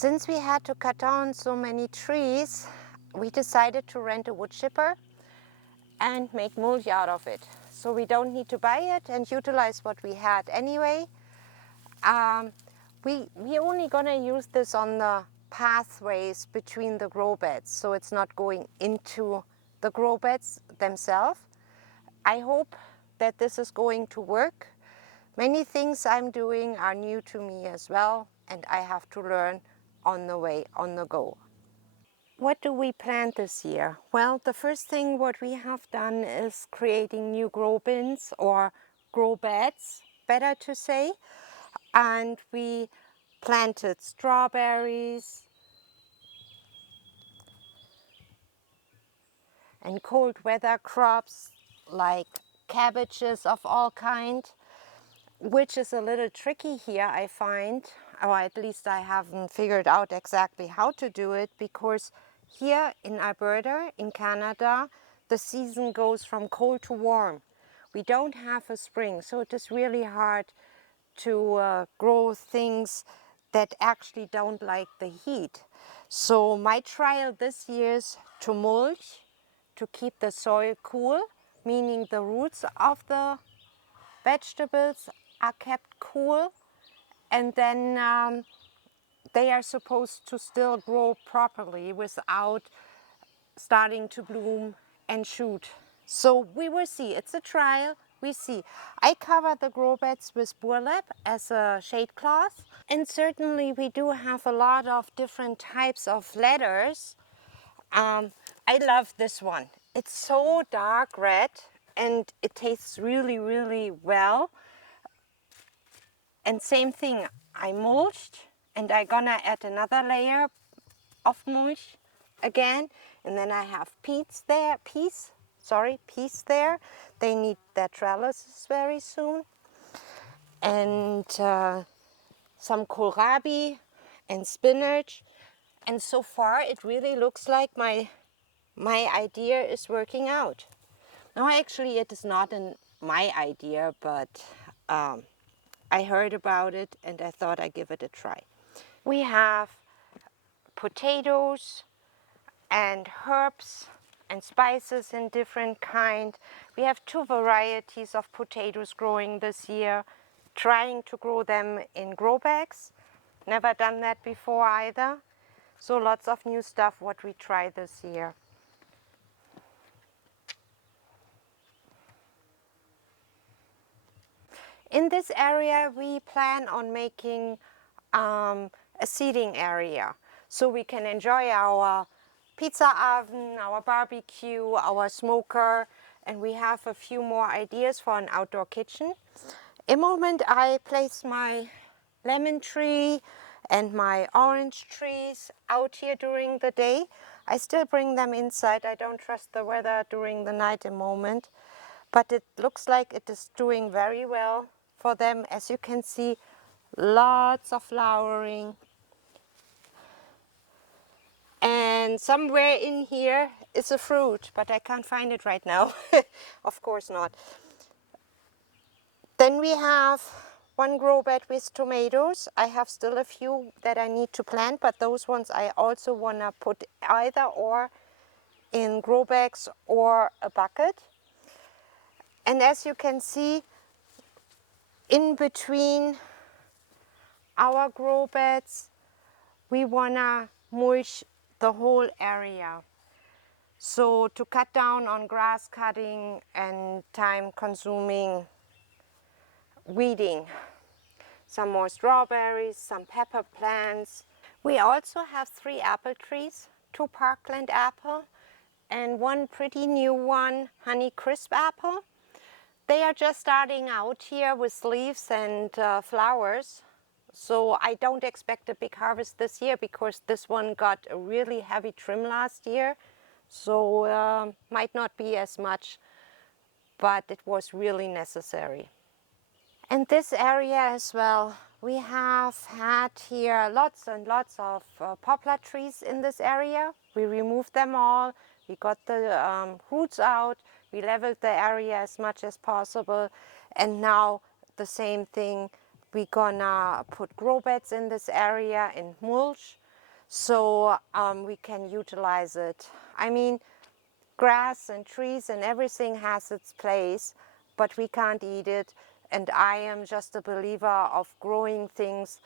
Since we had to cut down so many trees, we decided to rent a wood chipper and make mulch out of it. So we don't need to buy it and utilize what we had anyway. We only gonna use this on the pathways between the grow beds, so it's not going into the grow beds themselves. I hope that this is going to work. Many things I'm doing are new to me as well, and I have to learn on the way, on the go. What do we plant this year? Well, the first thing what we have done is creating new grow bins or grow beds, better to say. And we planted strawberries and cold weather crops like cabbages of all kind, which is a little tricky here, I find, or at least I haven't figured out exactly how to do it, because here in Alberta, in Canada, the season goes from cold to warm. We don't have a spring, so it is really hard to grow things that actually don't like the heat. So my trial this year is to mulch, to keep the soil cool, meaning the roots of the vegetables are kept cool, and then they are supposed to still grow properly without starting to bloom and shoot. So we will see. It's a trial. We see. I cover the grow beds with burlap as a shade cloth, and certainly we do have a lot of different types of letters. I love this one. It's so dark red and it tastes really, really well. And same thing, I mulched and I'm gonna add another layer of mulch again, and then I have peas there. They need their trellises very soon, and some kohlrabi and spinach. And so far it really looks like my idea is working out. No, actually it is not my idea, but I heard about it and I thought I'd give it a try. We have potatoes and herbs and spices in different kind. We have 2 varieties of potatoes growing this year, trying to grow them in grow bags. Never done that before either. So lots of new stuff what we try this year. In this area we plan on making a seating area, so we can enjoy our pizza oven, our barbecue, our smoker, and we have a few more ideas for an outdoor kitchen. In the moment I place my lemon tree and my orange trees out here during the day. I still bring them inside. I don't trust the weather during the night a moment, but it looks like it is doing very well for them. As you can see, lots of flowering. And somewhere in here is a fruit, but I can't find it right now. Of course not. Then we have 1 grow bed with tomatoes. I have still a few that I need to plant, but those ones I also want to put either or in grow bags or a bucket. And as you can see, in between our grow beds, we want to mulch the whole area. So to cut down on grass cutting and time consuming weeding. Some more strawberries, some pepper plants. We also have 3 apple trees, 2 Parkland apple and 1 pretty new one, Honey Crisp apple. They are just starting out here with leaves and flowers. So I don't expect a big harvest this year because this one got a really heavy trim last year. So might not be as much, but it was really necessary. And this area as well, we have had here lots and lots of poplar trees in this area. We removed them all, we got the roots out, we leveled the area as much as possible, and now the same thing, we're gonna put grow beds in this area and mulch. so we can utilize it. I mean, grass and trees and everything has its place, but we can't eat it. And I am just a believer of growing things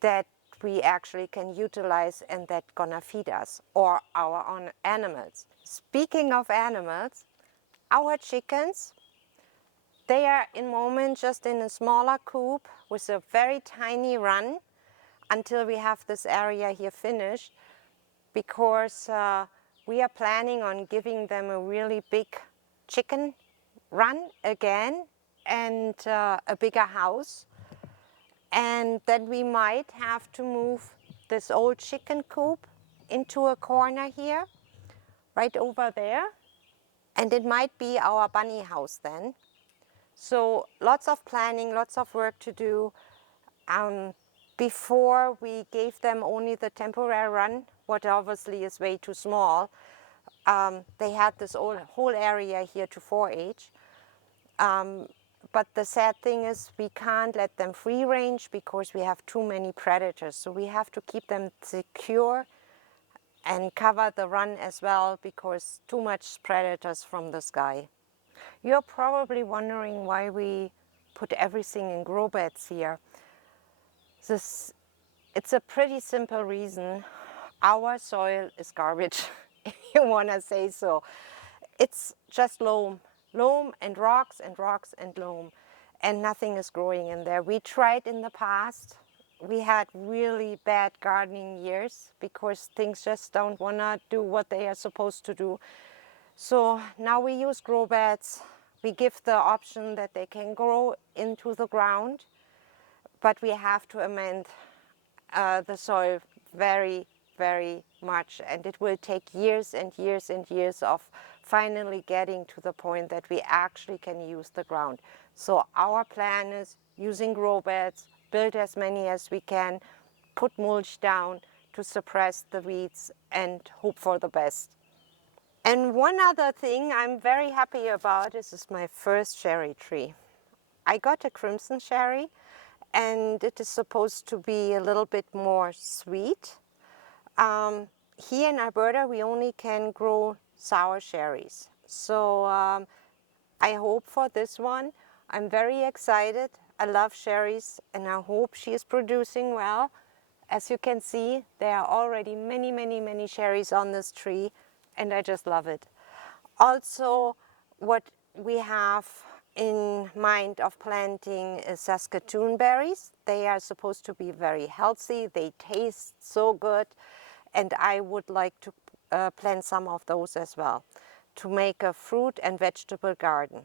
that we actually can utilize and that gonna feed us or our own animals. Speaking of animals, our chickens, they are in moment just in a smaller coop with a very tiny run until we have this area here finished, because we are planning on giving them a really big chicken run again, and a bigger house. And then we might have to move this old chicken coop into a corner here, right over there. And it might be our bunny house then. So lots of planning, lots of work to do. Before we gave them only the temporary run, what obviously is way too small. They had this whole area here to 4-H. But the sad thing is we can't let them free range because we have too many predators. So we have to keep them secure and cover the run as well, because too much predators from the sky. You're probably wondering why we put everything in grow beds here. It's a pretty simple reason. Our soil is garbage, if you want to say so. It's just loam and rocks and rocks and loam, and nothing is growing in there. We tried in the past. We had really bad gardening years because things just don't want to do what they are supposed to do. So now we use grow beds. We give the option that they can grow into the ground, but we have to amend the soil very, very much, and it will take years and years and years of finally getting to the point that we actually can use the ground. So our plan is using grow beds, build as many as we can, put mulch down to suppress the weeds and hope for the best. And one other thing I'm very happy about, this is my first cherry tree. I got a crimson cherry, and it is supposed to be a little bit more sweet. Here in Alberta, we only can grow sour cherries. So I hope for this one. I'm very excited. I love cherries, and I hope she is producing well. As you can see, there are already many, many, many cherries on this tree, and I just love it. Also, what we have in mind of planting is Saskatoon berries. They are supposed to be very healthy. They taste so good, and I would like to plant some of those as well to make a fruit and vegetable garden.